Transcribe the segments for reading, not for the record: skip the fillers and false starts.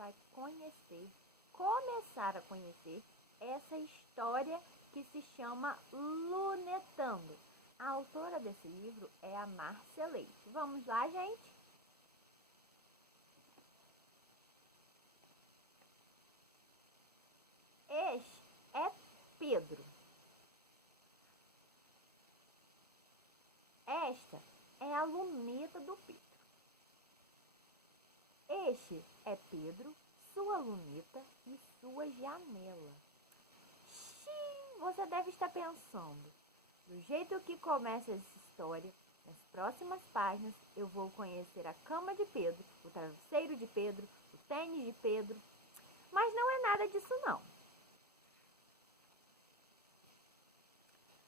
vai começar a conhecer essa história que se chama Lunetando. A autora desse livro é a Márcia Leite. Vamos lá, gente? Este é Pedro. Esta é a luneta do Pedro. Este é Pedro, sua luneta e sua janela. Xiii, você deve estar pensando, do jeito que começa essa história, nas próximas páginas eu vou conhecer a cama de Pedro, o travesseiro de Pedro, o tênis de Pedro, mas não é nada disso não.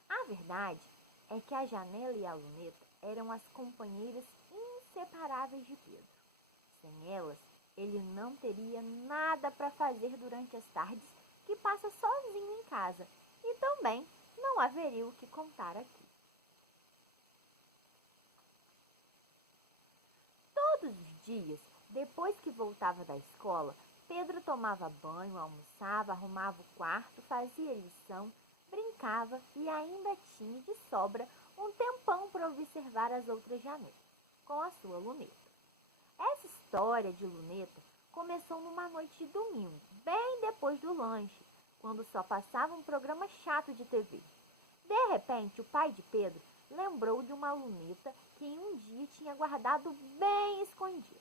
A verdade é que a janela e a luneta eram as companheiras inseparáveis de Pedro. Sem elas, ele não teria nada para fazer durante as tardes que passa sozinho em casa, e também não haveria o que contar aqui. Todos os dias, depois que voltava da escola, Pedro tomava banho, almoçava, arrumava o quarto, fazia lição, brincava e ainda tinha de sobra um tempão para observar as outras janelas, com a sua luneta. Essa história de luneta começou numa noite de domingo, bem depois do lanche, quando só passava um programa chato de TV. De repente, o pai de Pedro lembrou de uma luneta que um dia tinha guardado bem escondida.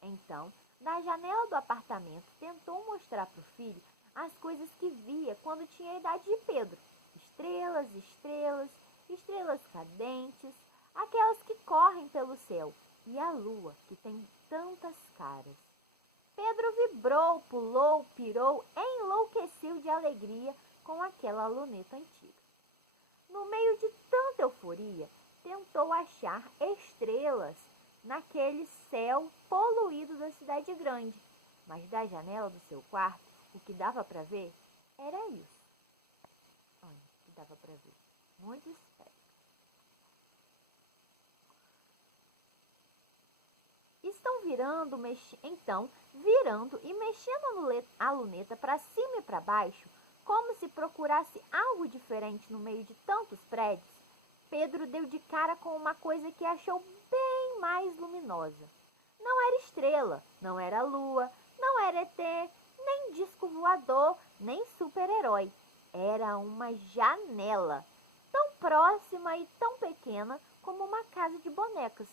Então, da janela do apartamento, tentou mostrar para o filho as coisas que via quando tinha a idade de Pedro. Estrelas, estrelas, estrelas cadentes, aquelas que correm pelo céu, e a lua, que tem tantas caras. Pedro vibrou, pulou, pirou, enlouqueceu de alegria com aquela luneta antiga. No meio de tanta euforia, tentou achar estrelas naquele céu poluído da cidade grande, mas da janela do seu quarto, o que dava para ver era isso. Olha, o que dava para ver. Muito esperto. Estão virando e mexendo a luneta para cima e para baixo, como se procurasse algo diferente no meio de tantos prédios. Pedro deu de cara com uma coisa que achou bem mais luminosa. Não era estrela, não era lua, não era ET, nem disco voador, nem super-herói. Era uma janela, tão próxima e tão pequena como uma casa de bonecas.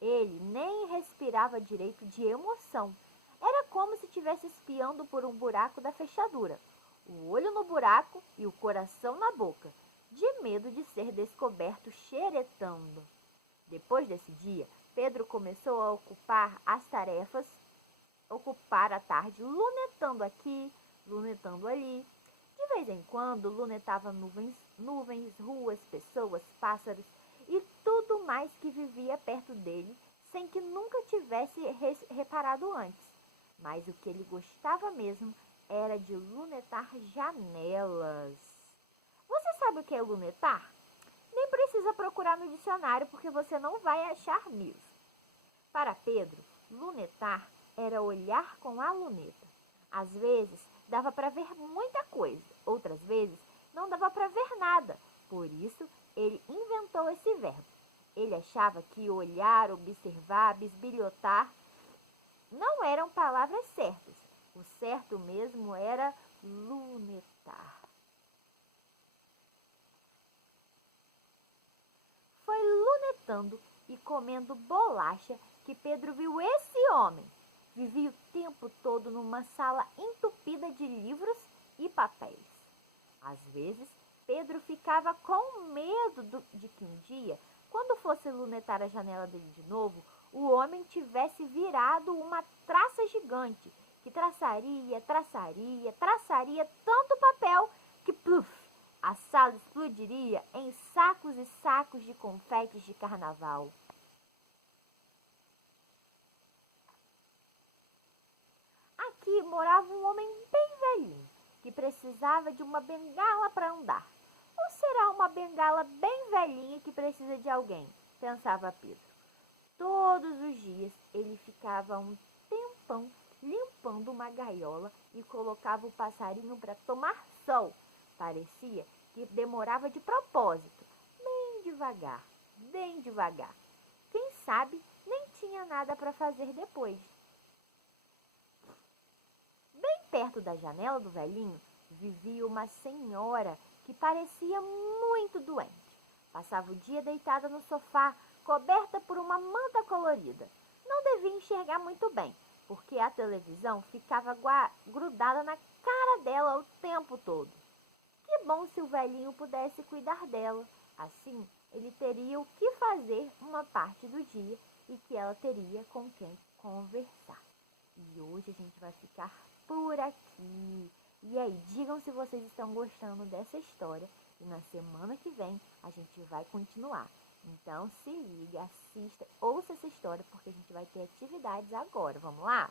Ele nem respirava direito de emoção. Era como se estivesse espiando por um buraco da fechadura, o olho no buraco e o coração na boca, de medo de ser descoberto xeretando. Depois desse dia, Pedro começou a ocupar a tarde lunetando aqui, lunetando ali. De vez em quando, lunetava nuvens, ruas, pessoas, pássaros e tudo mais que vivia perto dele, sem que nunca tivesse reparado antes. Mas o que ele gostava mesmo era de lunetar janelas. Você sabe o que é lunetar? Nem precisa procurar no dicionário, porque você não vai achar mesmo. Para Pedro, lunetar era olhar com a luneta. Às vezes dava para ver muita coisa, outras vezes não dava para ver nada. Por isso, ele inventou esse verbo. Ele achava que olhar, observar, bisbilhotar não eram palavras certas. O certo mesmo era lunetar. Foi lunetando e comendo bolacha que Pedro viu esse homem. Vivia o tempo todo numa sala entupida de livros e papéis. Às vezes, Pedro ficava com medo de que um dia, quando fosse lunetar a janela dele de novo, o homem tivesse virado uma traça gigante, que traçaria tanto papel que, pluf, a sala explodiria em sacos e sacos de confetes de carnaval. Aqui morava um homem bem velhinho, que precisava de uma bengala para andar. Ou será uma bengala bem velhinha que precisa de alguém? Pensava Pedro. Todos os dias ele ficava um tempão limpando uma gaiola e colocava o passarinho para tomar sol. Parecia que demorava de propósito, bem devagar, bem devagar. Quem sabe nem tinha nada para fazer depois. Bem perto da janela do velhinho vivia uma senhora que parecia muito doente. Passava o dia deitada no sofá, coberta por uma manta colorida. Não devia enxergar muito bem, porque a televisão ficava grudada na cara dela o tempo todo. Que bom se o velhinho pudesse cuidar dela. Assim, ele teria o que fazer uma parte do dia e que ela teria com quem conversar. E hoje a gente vai ficar por aqui. E aí, digam se vocês estão gostando dessa história. E na semana que vem a gente vai continuar. Então se liga, assista, ouça essa história, porque a gente vai ter atividades agora. Vamos lá?